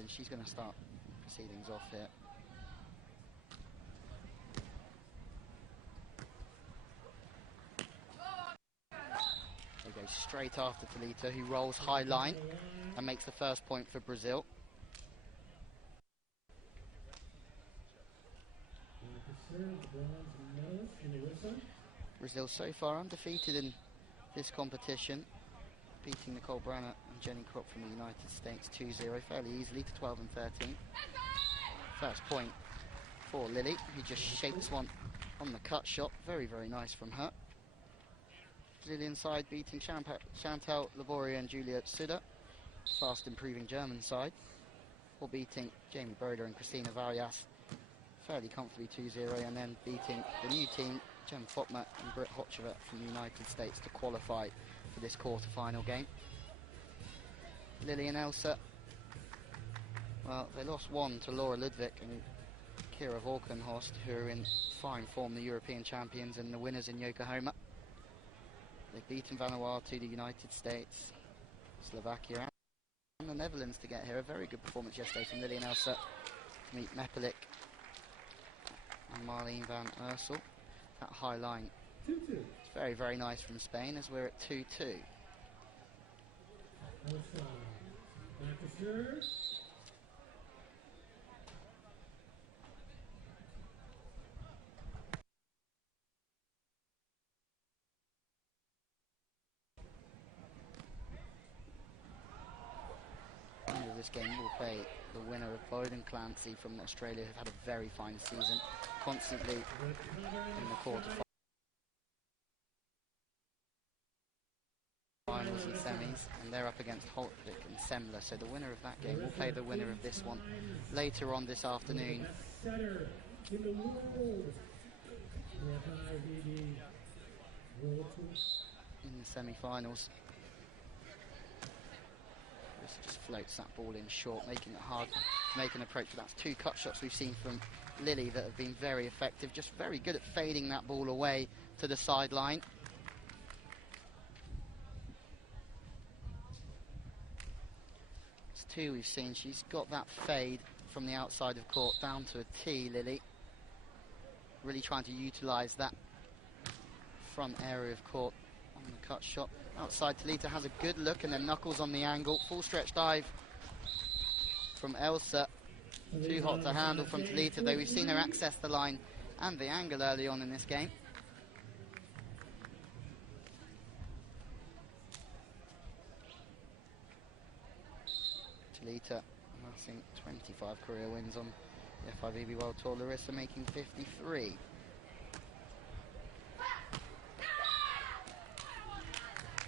then she's going to start proceedings off here. They go straight after Talita, who rolls high line and makes the first point for Brazil. Brazil so far undefeated in this competition, beating Nicole Branner and Jenny Kropp from the United States 2-0 fairly easily to 12 and 13. First point for Lily, who just shapes one on the cut shot. Very, very nice from her. Brazilian side beating Chantal Laboria and Julia Suda. Fast improving German side. Or beating Jamie Broder and Christina Valjas fairly comfortably 2-0, and then beating the new team, Jem Fopma and Britt Hocheva from the United States to qualify for this quarter-final game. Lily and Elsa, well, they lost one to Laura Ludwig and Kira Valkenhorst, who are in fine form, the European champions and the winners in Yokohama. They've beaten Vanuatu, the United States, Slovakia and the Netherlands to get here. A very good performance yesterday from Lily and Elsa to meet Mepelik and Marlene van Ursel. That high line, it's very, very nice from Spain as we're at 2-2. End of this game will play the winner of Bowden Clancy from Australia, who've had a very fine season, constantly in the quarterfinals and semis, and they're up against Holtvik and Semler, so the winner of that game will play the winner of this one later on this afternoon in the semi-finals. This just floats that ball in short, making it hard to make an approach, but that's two cut shots we've seen from Lily that have been very effective, just very good at fading that ball away to the sideline. It's two we've seen. She's got that fade from the outside of court down to a T, Lily. Really trying to utilise that front area of court on the cut shot. Outside, Talita has a good look and then knuckles on the angle. Full stretch dive from Elsa. Too hot to handle from Talita, though we've seen her access the line and the angle early on in this game. Talita amassing 25 career wins on the FIVB World Tour. Larissa making 53.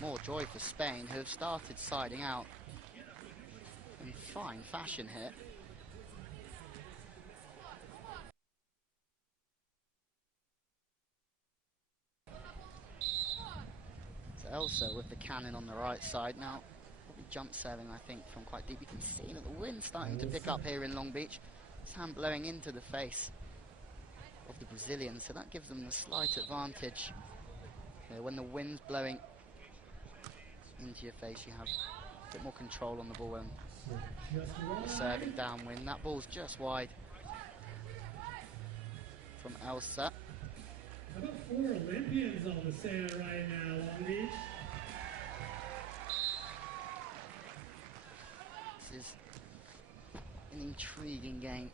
More joy for Spain, who have started siding out in fine fashion here. So Elsa with the cannon on the right side now. Probably jump serving, I think, from quite deep. You can see that the wind's starting to pick up here in Long Beach. Sand blowing into the face of the Brazilians, so that gives them the slight advantage. When the wind's blowing into your face, you have a bit more control on the ball when you're serving downwind. That ball's just wide from Elsa. How about 4 Olympians on the sand right now, Long Beach? This is an intriguing game.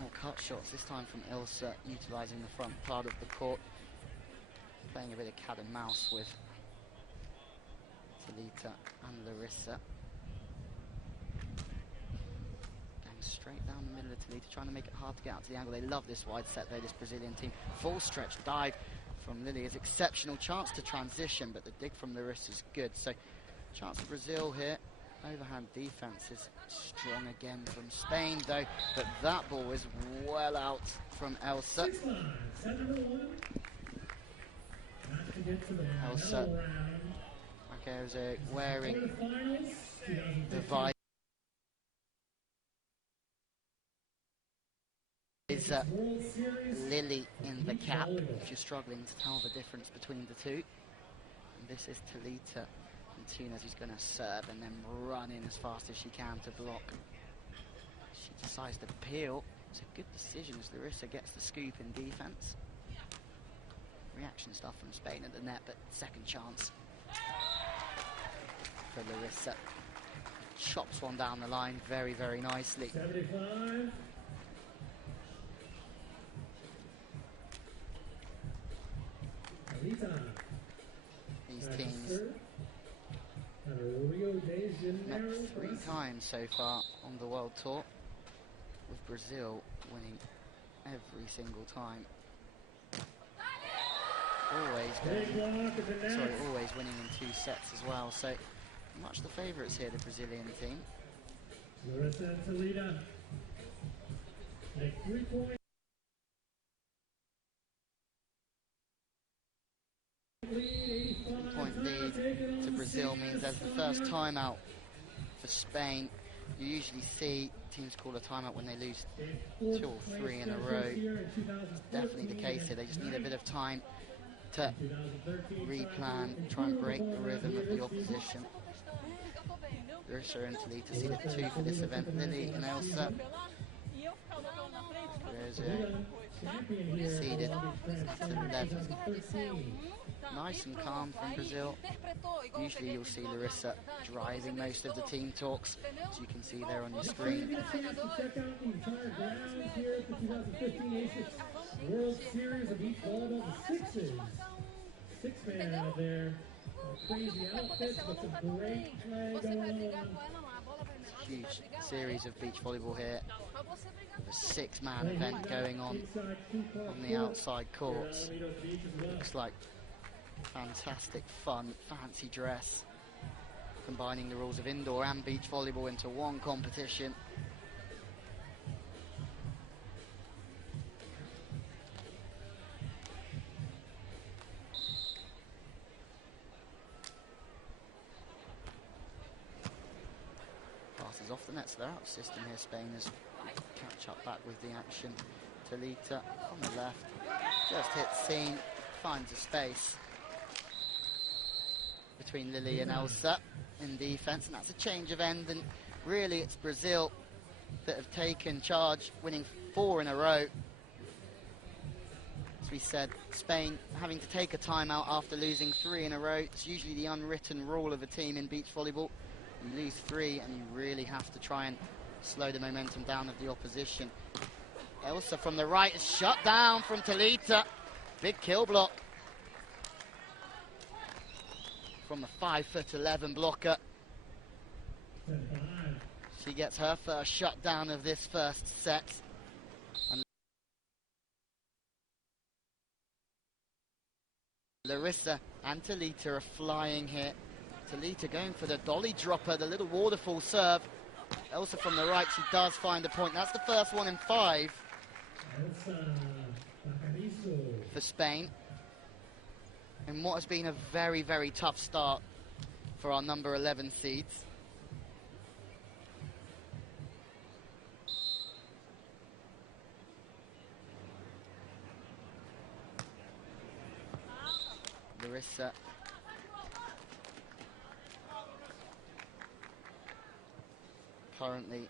More cut shots, this time from Elsa, utilising the front part of the court. Playing a bit of cat and mouse with Talita and Larissa. Going straight down the middle of Talita, trying to make it hard to get out to the angle. They love this wide set though, this Brazilian team. Full stretch dive from Lily is exceptional. Chance to transition, but the dig from Larissa is good. So chance for Brazil here. Overhand defense is strong again from Spain though, but that ball is well out from Elsa. Elsa Baquerizo wearing the visor, Lily in the cap, if you're struggling to tell the difference between the two. And this is Talita Martinez, who's going to serve and then run in as fast as she can to block. She decides to peel. It's a good decision as Larissa gets the scoop in defense. Reaction stuff from Spain at the net, but second chance for Larissa. Chops one down the line very, very nicely. 75. These teams met 3 times so far on the World Tour, with Brazil winning every single time. Always winning in 2 sets as well. So much the favourites here, the Brazilian team. LarissaTalita. 3-point. Point lead to Brazil means there's the first timeout for Spain. You usually see teams call a timeout when they lose 2 or 3 in a row. It's definitely the case here. They just need a bit of time to replan, try and break the rhythm of the opposition. Larissa and Talita see the 2 for this event. Lily and Elsa. Seeded to 11. Nice and calm from Brazil. Usually you'll see Larissa driving most of the team talks, as you can see there on your screen. World Series of Beach Volleyball, the sixes. 6-man out there. Crazy outfits with some great play going on. Huge series of beach volleyball here. A 6-man event going on the outside courts. Looks like fantastic fun, fancy dress, combining the rules of indoor and beach volleyball into one competition. Passes off the net, so they're out of system here. Spain has catch up back with the action. Talita on the left, just hits seam, finds a space between Lily and Elsa in defense, and that's a change of end. And really it's Brazil that have taken charge, winning 4 in a row. As we said, Spain having to take a timeout after losing 3 in a row. It's usually the unwritten rule of a team in beach volleyball. You lose 3 and you really have to try and slow the momentum down of the opposition. Elsa from the right is shut down from Talita. Big kill block from the 5'11" blocker. She gets her first shutdown of this first set. And Larissa and Talita are flying here. Talita going for the dolly dropper, the little waterfall serve. Elsa from the right, she does find a point. That's the first one in 5 for Spain. And what has been a very, very tough start for our number 11 seeds. Larissa currently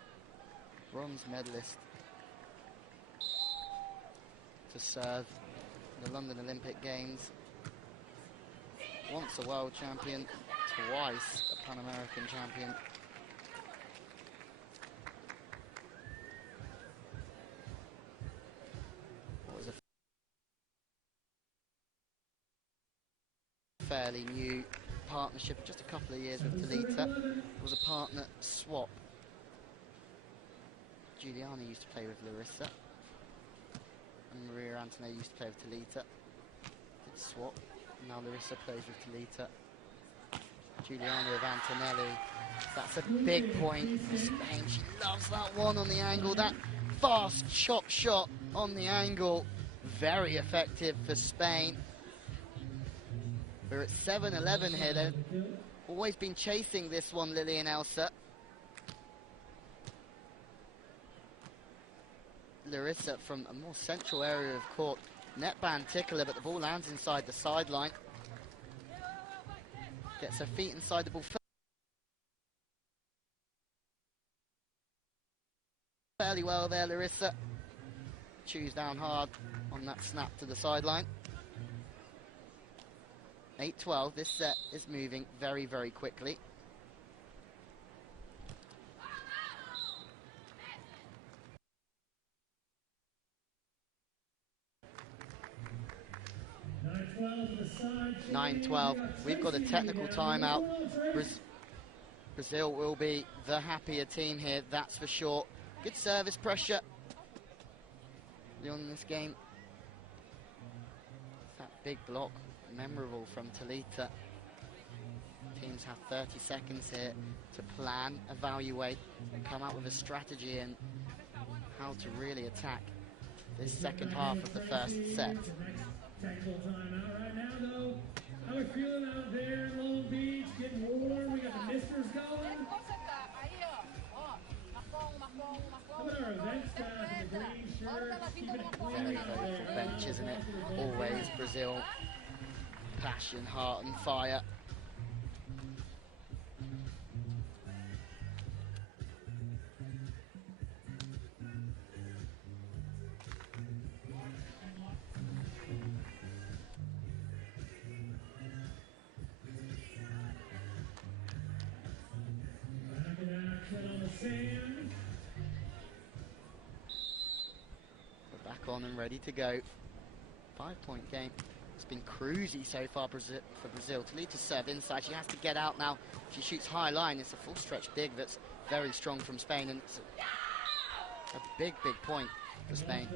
bronze medalist to serve the London Olympic Games. Once a world champion, twice a Pan American champion. What was a fairly new partnership, just a couple of years with Talita. It was a partner swap. Juliana used to play with Larissa, and Maria Antonelli used to play with Talita. Did swap. Now Larissa plays with Talita. Juliana with Antonelli. That's a big point for Spain. She loves that one on the angle. That fast chop shot on the angle. Very effective for Spain. We're at 7-11 here. They've always been chasing this one, Lily and Elsa. Larissa from a more central area of court. Netband tickler, but the ball lands inside the sideline. Gets her feet inside the ball fairly well there, Larissa. Chews down hard on that snap to the sideline. 8-12, this set is moving very, very quickly. (9-12). We've got a technical timeout. Brazil will be the happier team here, that's for sure. Good service pressure on this game. That big block, memorable from Talita. Teams have 30 seconds here to plan, evaluate, and come up with a strategy and how to really attack this second half of the first set. Technical timeout right now, though. How we feeling out there in Long Beach? Getting warm. We got the misters going. How about our event staff in the green shirts? Keeping it clean. Very vocal bench, isn't it? Always Brazil. Passion, heart, and fire. We're back on and ready to go. 5-point game. It's been cruisy so far for Brazil. Talita serve inside. She has to get out now. She shoots high line. It's a full stretch dig that's very strong from Spain, and it's a big, big point for Spain.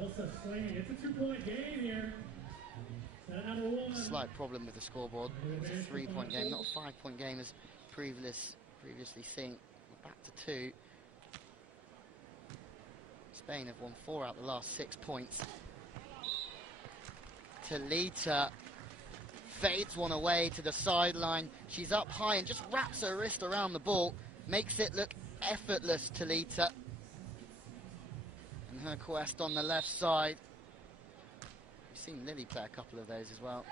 Elsa swinging. It's a 2-point game here. Slight problem with the scoreboard. It's a 3-point game, not a 5-point game as previously seen. We're back to 2. Spain have won 4 out of the last 6 points. Talita fades one away to the sideline. She's up high and just wraps her wrist around the ball. Makes it look effortless, Talita. And her quest on the left side. We've seen Lily play a couple of those as well.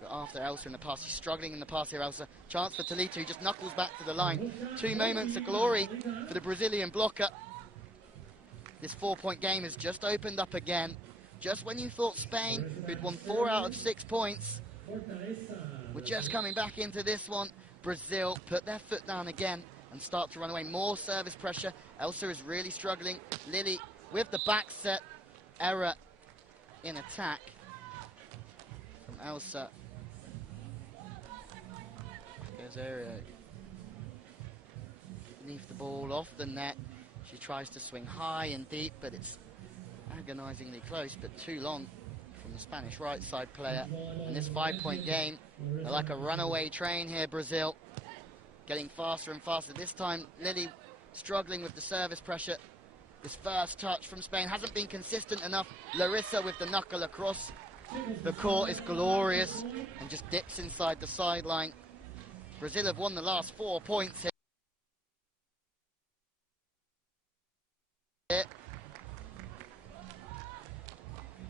But after Elsa in the pass, she's struggling in the pass here, Elsa. Chance for Talita, who just knuckles back to the line. 2 moments of glory for the Brazilian blocker. This 4-point game has just opened up again. Just when you thought Spain, who'd won 4 out of 6 points, were just coming back into this one, Brazil put their foot down again and start to run away. More service pressure. Elsa is really struggling. Lily with the back set. Error in attack from Elsa. Goes beneath the ball, off the net. She tries to swing high and deep, but it's agonizingly close, but too long from the Spanish right side player. And this 5-point game, they're like a runaway train here, Brazil. Getting faster and faster. This time, Lily struggling with the service pressure. This first touch from Spain hasn't been consistent enough. Larissa with the knuckle across the court is glorious and just dips inside the sideline. Brazil have won the last 4 points here.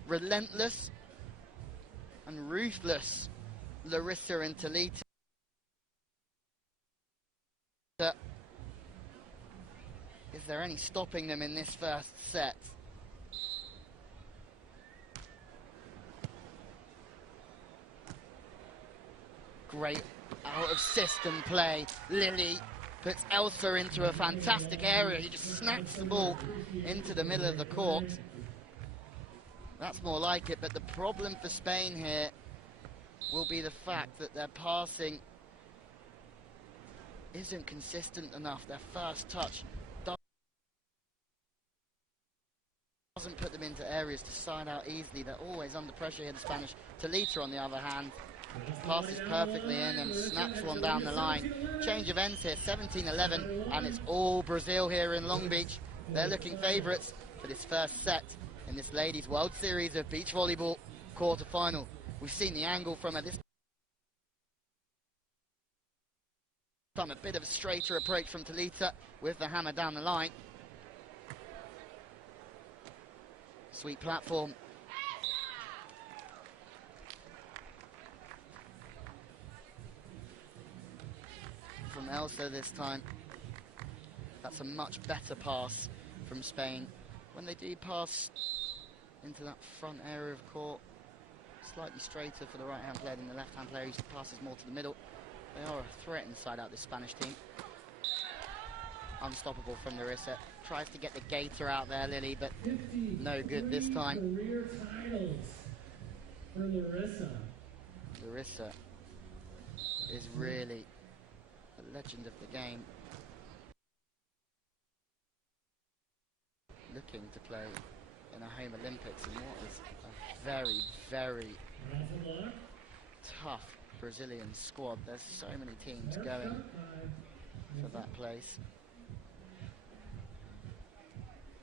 Relentless and ruthless, Larissa and Talita. Is there any stopping them in this first set? Great out of system play. Lily puts Elsa into a fantastic area. He just snaps the ball into the middle of the court. That's more like it, but the problem for Spain here will be the fact that their passing isn't consistent enough. Their first touch doesn't put them into areas to side out easily. They're always under pressure here, the Spanish. Talita, on the other hand, passes perfectly in and snaps one down the line. Change of ends here, 17-11, and it's all Brazil here in Long Beach. They're looking favourites for this first set in this Ladies World Series of Beach Volleyball quarter-final. We've seen the angle from her this time, a bit of a straighter approach from Talita with the hammer down the line. Sweet platform. Elsa this time. That's a much better pass from Spain. When they do pass into that front area of court, slightly straighter for the right-hand player than the left-hand player who passes more to the middle. They are a threat inside out, this Spanish team. Unstoppable from Larissa. Tries to get the gator out there, Lily, but no good this time. Career titles for Larissa. Larissa is really a legend of the game. Looking to play in a home Olympics in what is a very, very tough Brazilian squad. There's so many teams going for that place.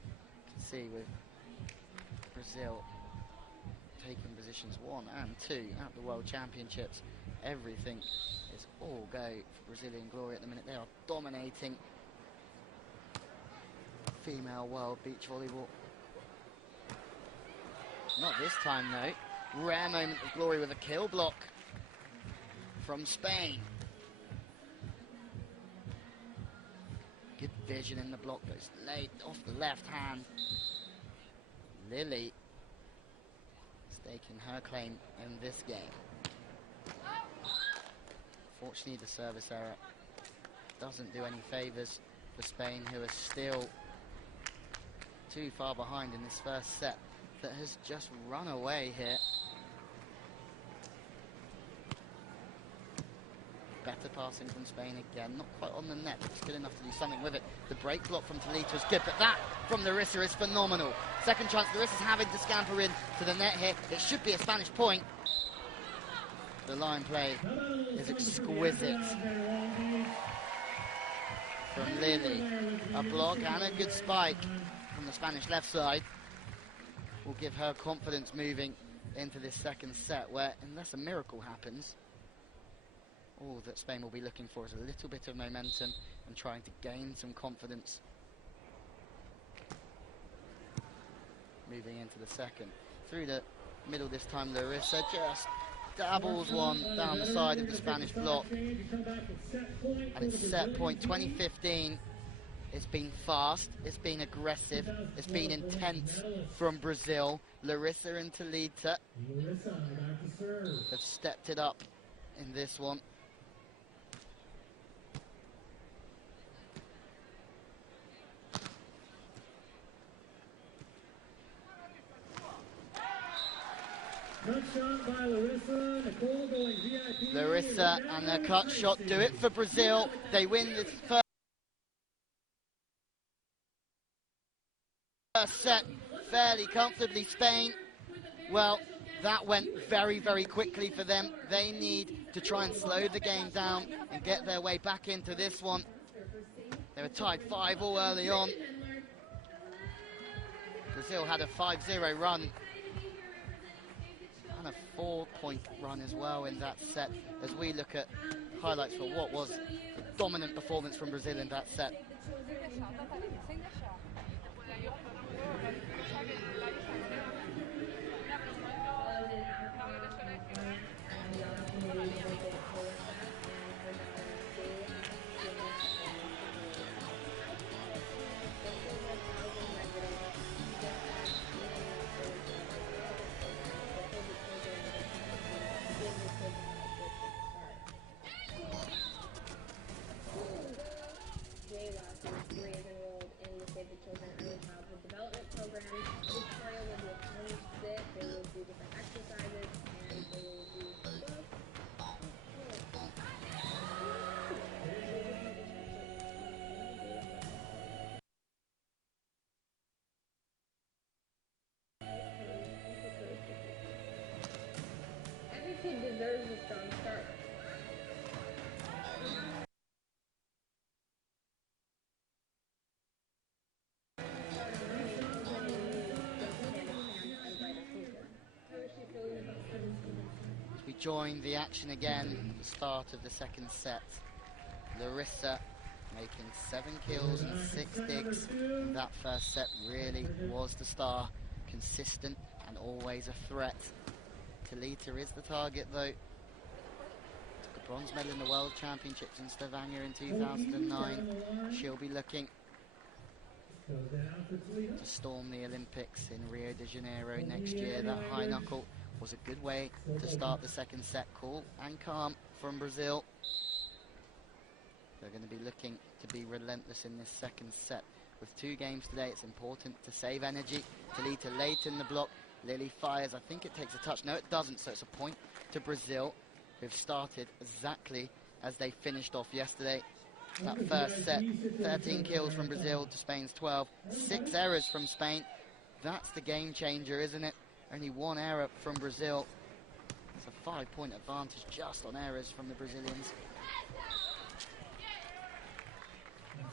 You can see with Brazil taking positions 1 and 2 at the World Championships, everything is all go for Brazilian glory at the minute. They are dominating female world beach volleyball. Not this time though. Rare moment of glory with a kill block from Spain. Good vision in the block, goes late off the left hand. Lily staking her claim in this game. Fortunately, the service error doesn't do any favours for Spain, who are still too far behind in this first set that has just run away here. Better passing from Spain again, not quite on the net, but it's good enough to do something with it. The break block from Talita is good, but that from Larissa is phenomenal. Second chance, Larissa's having to scamper in to the net here. It should be a Spanish point. The line play is exquisite from Lily. A block and a good spike from the Spanish left side will give her confidence moving into this second set, where unless a miracle happens, all that Spain will be looking for is a little bit of momentum and trying to gain some confidence moving into the second. Through the middle this time, Larissa just dabbles one down the side of the Spanish block, and it's set point. 2015. It's been fast, it's been aggressive, it's been intense from Brazil. Larissa and Talita have stepped it up in this one. Shot by Larissa. Nicole going VIP. Larissa and their cut shot do it for Brazil. They win this first set fairly comfortably. Spain, well, that went very, very quickly for them. They need to try and slow the game down and get their way back into this one. They were tied 5-all early on. Brazil had a 5-0 run and a 4-point run as well in that set, as we look at highlights for what was a dominant performance from Brazil in that set. Deserves a strong start. As we join the action again at the start of the second set, Larissa making 7 kills and 6 digs in that first set. Really was the star, consistent and always a threat. Talita is the target though. Took a bronze medal in the World Championships in Stavanger in 2009. She'll be looking to storm the Olympics in Rio de Janeiro next year. That high knuckle was a good way to start the second set. Cool and calm from Brazil. They're going to be looking to be relentless in this second set. With 2 games today, it's important to save energy. Talita late in the block. Lily fires. I think it takes a touch. No, it doesn't, so it's a point to Brazil, who've started exactly as they finished off yesterday. That first set, 13 kills from Brazil to Spain's 12. 6 errors from Spain. That's the game changer, isn't it? Only 1 error from Brazil. It's a 5-point advantage just on errors from the Brazilians.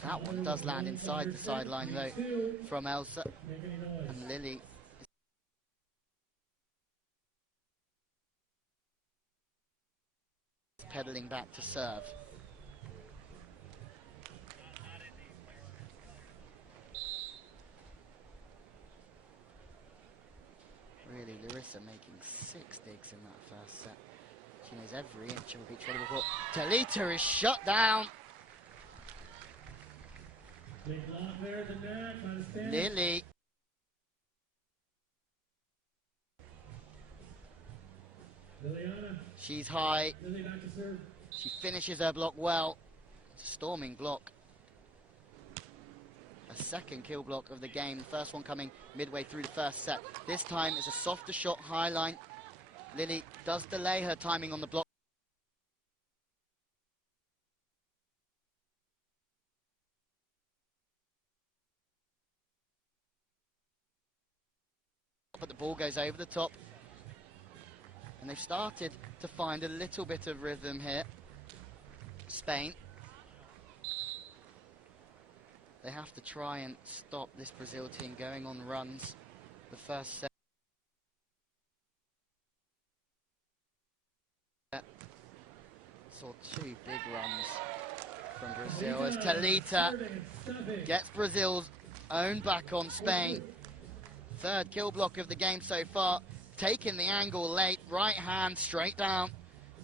That one does land inside the sideline though from Elsa, and Lily is pedaling back to serve. Really, Larissa making 6 digs in that first set. She knows every inch of a beach volleyball court. Talita is shut down. Lily. She's high. She finishes her block well. It's a storming block. A second kill block of the game. The first one coming midway through the first set. This time is a softer shot, high line. Lily does delay her timing on the block. But the ball goes over the top. And they've started to find a little bit of rhythm here. Spain. They have to try and stop this Brazil team going on runs. The first set saw 2 big runs from Brazil as Talita gets Brazil's own back on Spain. 3rd kill block of the game so far. Taking the angle late, right hand straight down.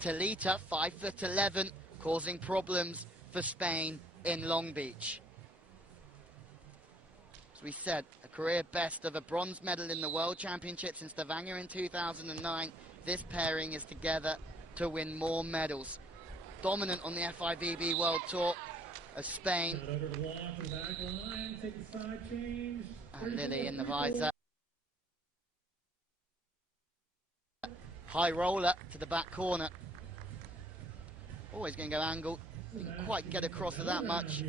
Talita, 5'11", causing problems for Spain in Long Beach. As we said, a career best of a bronze medal in the World Championships in Stavanger in 2009. This pairing is together to win more medals. Dominant on the FIVB World Tour as Spain. And Lily in the visor. High roller to the back corner. Always going to go angled. Didn't quite get across to that much.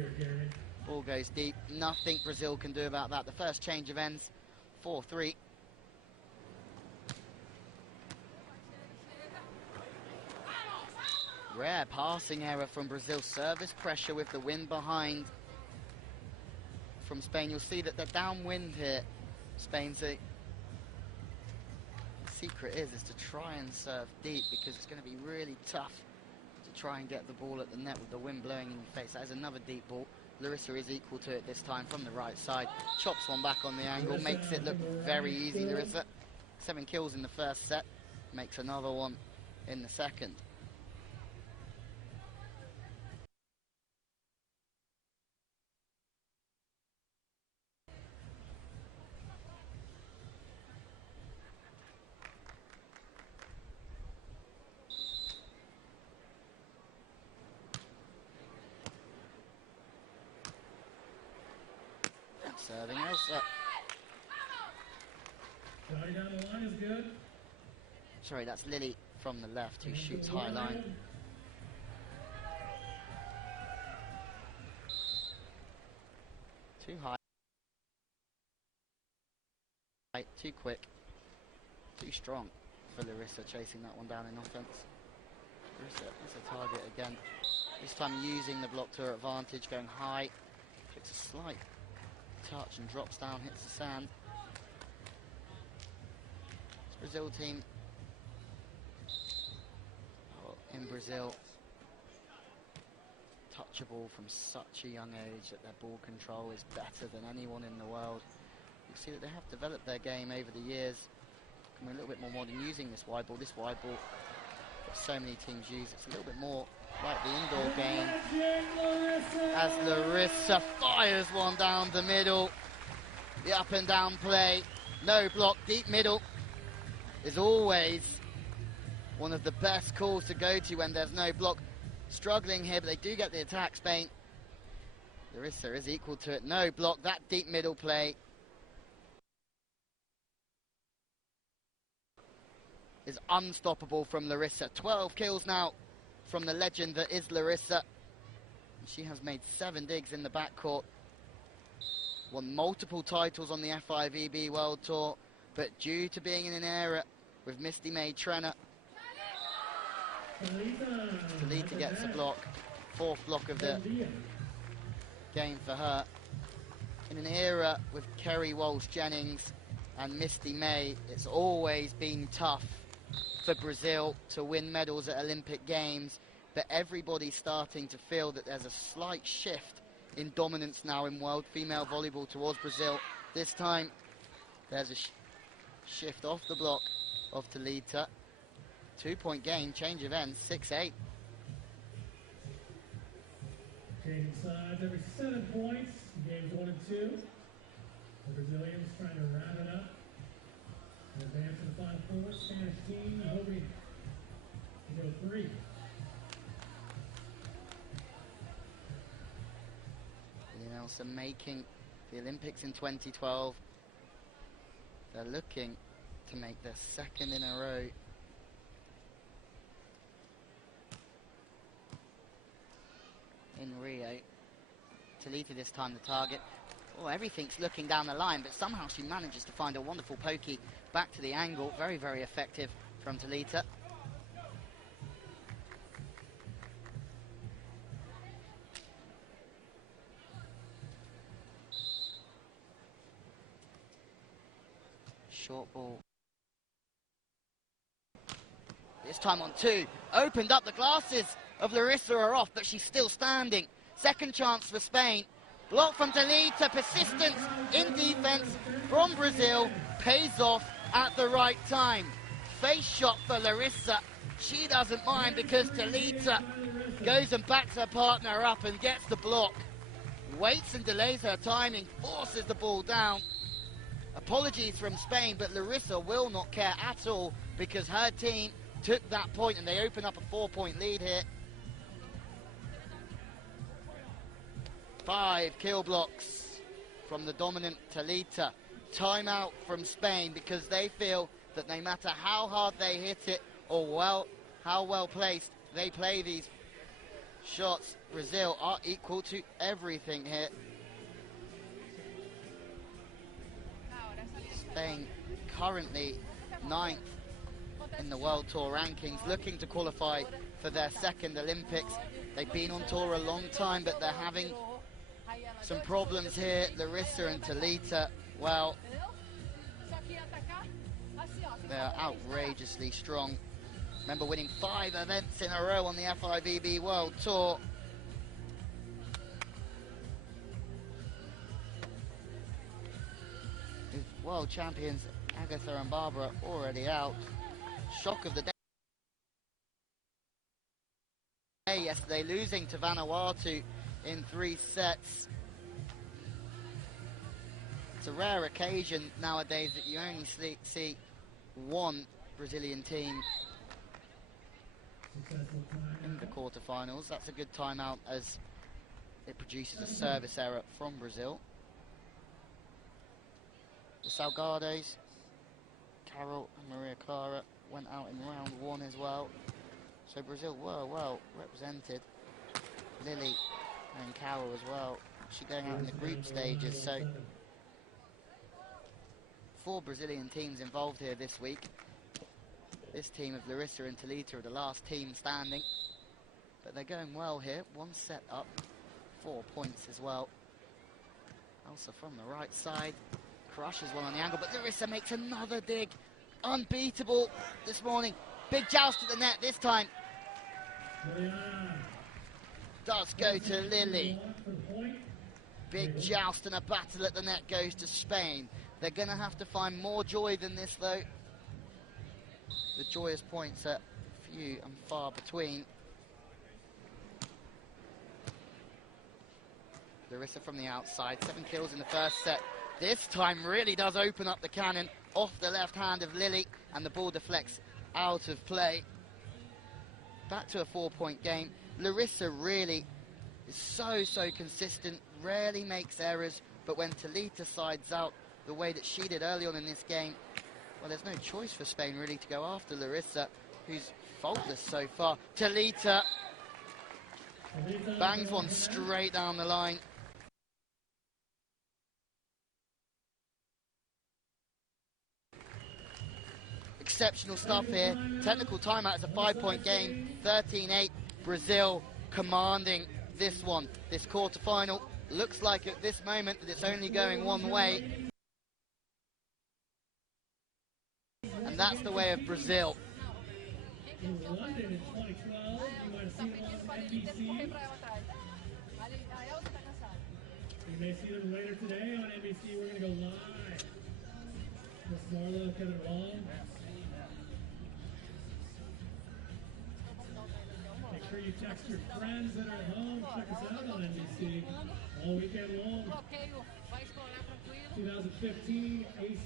Ball goes deep. Nothing Brazil can do about that. The first change of ends, 4-3. Rare passing error from Brazil. Service pressure with the wind behind from Spain. You'll see that they're downwind here. Spain's secret is to try and serve deep, because it's going to be really tough to try and get the ball at the net with the wind blowing in your face. That is another deep ball. Larissa is equal to it this time from the right side. Chops one back on the angle, makes it look very easy, Larissa. 7 kills in the first set, makes another one in the second. Serving Elsa. Down the line is good. Sorry, that's Lily from the left who shoots high line. Too high. Too quick. Too strong for Larissa, chasing that one down in offense. Larissa is a target again. This time using the block to her advantage, going high. Takes a slight touch and drops down, hits the sand. This Brazil team, in Brazil, touchable from such a young age that their ball control is better than anyone in the world. You see that they have developed their game over the years, becoming a little bit more modern using this wide ball. This wide ball so many teams use. It's a little bit more like the indoor game. As Larissa fires one down the middle. The up and down play. No block, deep middle is always one of the best calls to go to when there's no block. Struggling here, but they do get the attack, Spain. Larissa is equal to it. No block, that deep middle play is unstoppable from Larissa. 12 kills now from the legend that is Larissa. She has made 7 digs in the backcourt. Won multiple titles on the FIVB World Tour, but due to being in an era with Misty May Trenner, Talita gets a block. 4th block of the game for her. In an era with Kerry Walsh-Jennings and Misty May, it's always been tough for Brazil to win medals at Olympic Games, but everybody's starting to feel that there's a slight shift in dominance now in world female volleyball towards Brazil. This time there's a shift off the block of Talita. 2-point game, change of ends, 6-8. Changing sides every 7 points, games 1 and 2. The Brazilians trying to wrap it up and advance to the Final Four. Spanish team hoping to go 3. Nelson making the Olympics in 2012. They're looking to make their 2nd in a row. In Rio. Talita this time the target. Oh, everything's looking down the line, but somehow she manages to find a wonderful pokey back to the angle. Very, very effective from Talita. Short ball. This time on 2. Opened up, the glasses of Larissa are off, but she's still standing. 2nd chance for Spain. Block from Talita. Persistence in defense from Brazil pays off at the right time. Face shot for Larissa. She doesn't mind because Talita goes and backs her partner up and gets the block. Waits and delays her timing, forces the ball down. Apologies from Spain, but Larissa will not care at all because her team took that point and they open up a 4-point lead here. 5 kill blocks from the dominant Talita. Timeout from Spain because they feel that no matter how hard they hit it or how well placed they play these shots, Brazil are equal to everything here. Spain currently 9th in the World Tour rankings, looking to qualify for their 2nd Olympics. They've been on tour a long time, but they're having some problems here. Larissa and Talita, well, they're outrageously strong. Remember winning 5 events in a row on the FIVB World Tour. World champions Agatha and Barbara already out. Shock of the day yesterday, losing to Vanuatu in 3 sets. It's a rare occasion nowadays that you only see one Brazilian team in the quarterfinals. That's a good timeout as it produces a service error from Brazil. The Salgados, Carol and Maria Clara, went out in round 1 as well. So Brazil were well represented. Lily and Carol as well. She going out in the group stages. So 4 Brazilian teams involved here this week. This team of Larissa and Talita are the last team standing. But they're going well here. 1 set up, 4 points as well. Elsa from the right side. Crushes one on the angle, but Larissa makes another dig. Unbeatable this morning. Big joust at the net this time. Does go to Lily. Big joust and a battle at the net goes to Spain. They're going to have to find more joy than this, though. The joyous points at few and far between. Larissa from the outside, 7 kills in the first set. This time really does open up the cannon off the left hand of Lily, and the ball deflects out of play. Back to a 4-point game. Larissa really is so consistent, rarely makes errors, but when Talita sides out the way that she did early on in this game, well, there's no choice for Spain really to go after Larissa, who's faultless so far. Talita bangs one straight down the line. Exceptional stuff here. Technical timeout is a 5-point game. 13-8. Brazil commanding this one. This quarterfinal looks like at this moment that it's only going one way. And that's the way of Brazil. In London in 2012, you might have seen them on NBC. You may see them later today on NBC. We're going to go live. Miss Marlo, Kevin Long. Make sure you text your friends that are at home. Check us out on NBC all weekend long. 2015 A6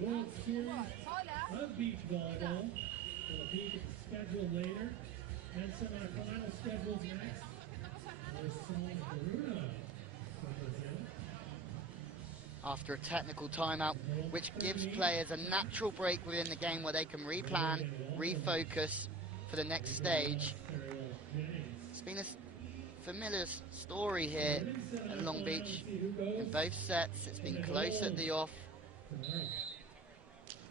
World Series of Beach Volleyball. We'll peek at the schedule later. And semifinal schedules next. There's Bruno. After a technical timeout, which gives players a natural break within the game where they can replan, refocus for the next stage. It's been a familiar story here at Long Beach in both sets. It's been close at the off,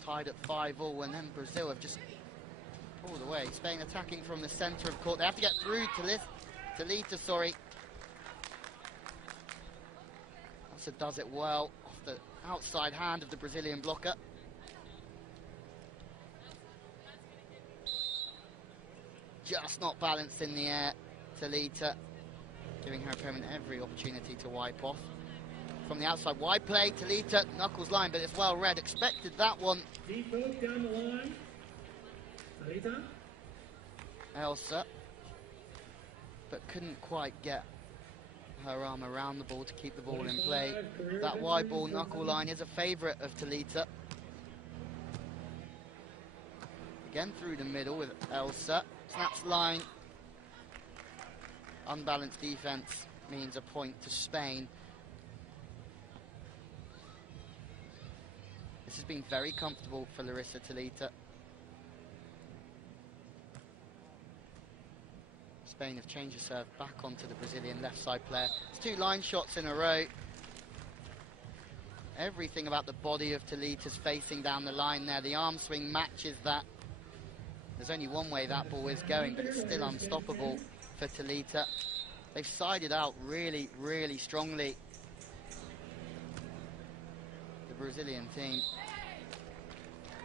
tied at 5-all, and then Brazil have just pulled away. Spain attacking from the centre of court. They have to get through to Talita, sorry. Also does it well off the outside hand of the Brazilian blocker. Just not balanced in the air, Talita, giving her opponent every opportunity to wipe off. From the outside, wide play, Talita, knuckles line, but it's well read. Expected that one. Deep move down the line. Talita. Elsa, but couldn't quite get her arm around the ball to keep the ball in play. That wide ball knuckle line is a favourite of Talita. Again through the middle with Elsa. Snaps line. Unbalanced defence means a point to Spain. This has been very comfortable for LarissaTalita. Spain have changed the serve back onto the Brazilian left side player. It's 2 line shots in a row. Everything about the body of Talita's facing down the line there. The arm swing matches that. There's only one way that ball is going, but it's still unstoppable for Talita. They've sided out really strongly, the Brazilian team.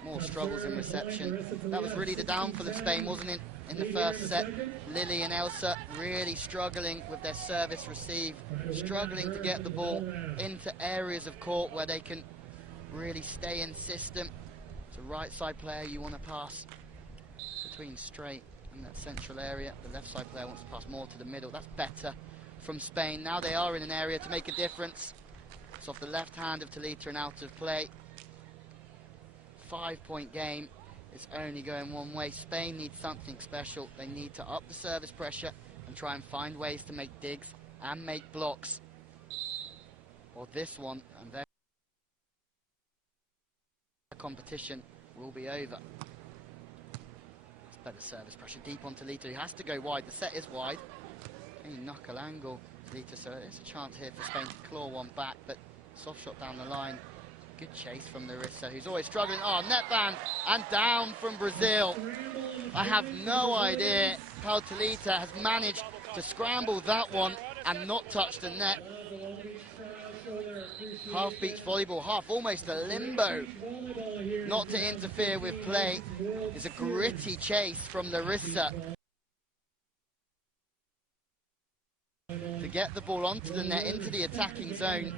More struggles in reception. That was really the downfall of Spain, wasn't it? In the first set, Lily and Elsa really struggling with their service receive, struggling to get the ball into areas of court where they can really stay in system. It's a right side player you want to pass between straight and that central area. The left side player wants to pass more to the middle. That's better from Spain. Now they are in an area to make a difference. It's off the left hand of Talita and out of play. 5-point game. It's only going one way. Spain needs something special. They need to up the service pressure and try and find ways to make digs and make blocks. Or this one, and their competition will be over. It's better service pressure deep on Talita. He has to go wide. The set is wide. Any knuckle angle, Talita, so there's a chance here for Spain to claw one back, but soft shot down the line. Good chase from Larissa, who's always struggling. Oh, net ban and down from Brazil. I have no idea how Talita has managed to scramble that one and not touch the net. Half beach volleyball, half almost a limbo. Not to interfere with play. It's a gritty chase from Larissa to get the ball onto the net, into the attacking zone.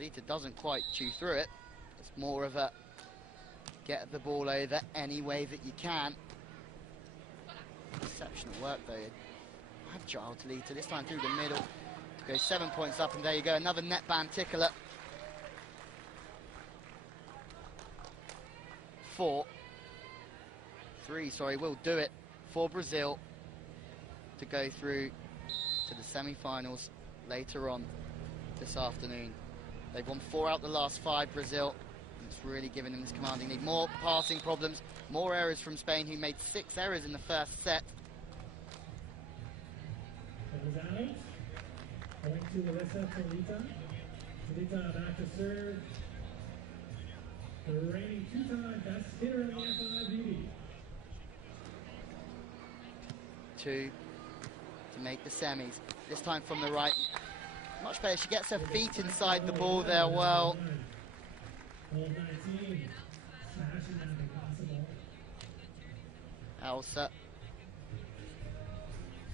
Talita doesn't quite chew through it. It's more of a get the ball over any way that you can. Exceptional work though. Agile Talita, this time through the middle. Goes 7 points up, and there you go, another net band tickler. 3 will do it for Brazil to go through to the semi-finals later on this afternoon. They've won 4 out the last 5, Brazil, and it's really given them this commanding lead. More passing problems, more errors from Spain, who made 6 errors in the first set. It was out. Going to LarissaTalita. Talita back to serve. The reigning 2-time best hitter in the FIVB. 2 to make the semis. This time from the right. Much better. She gets her feet inside the ball there well. Elsa.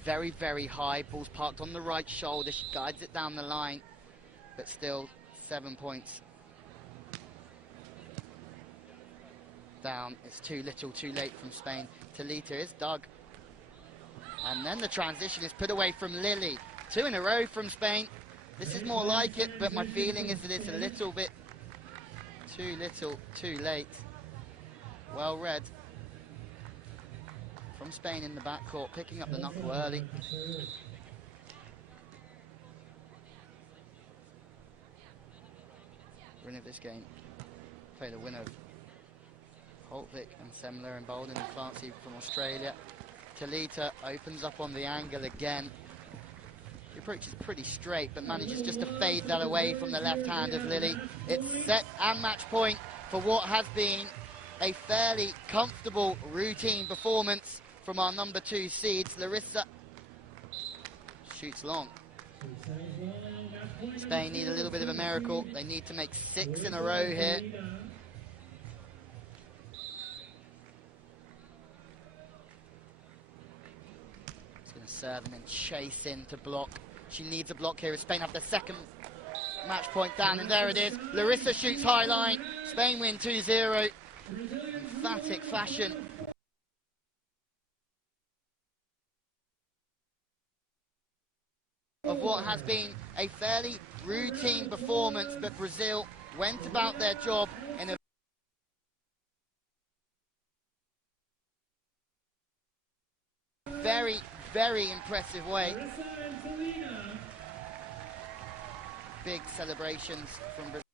Very, very high. Ball's parked on the right shoulder. She guides it down the line. But still, 7 points down. It's too little, too late from Spain. Talita is dug. And then the transition is put away from Lily. 2 in a row from Spain. This is more like it, but my feeling is that it's a little bit too little, too late. Well read from Spain in the backcourt, picking up the knuckle early. Winner of this game, play the winner of Holtvik and Semler and Bolden and Clancy from Australia. Talita opens up on the angle again. The approach is pretty straight, but manages just to fade that away from the left hand of Lily. It's set and match point for what has been a fairly comfortable routine performance from our number 2 seeds. Larissa shoots long. Spain need a little bit of a miracle. They need to make 6 in a row here. It's going to serve and then chase in to block. She needs a block here as Spain have the second match point down, and there it is. Larissa shoots high line. Spain win 2-0. Emphatic fashion. Of what has been a fairly routine performance, but Brazil went about their job in a very, very impressive way. Big celebrations from Brazil.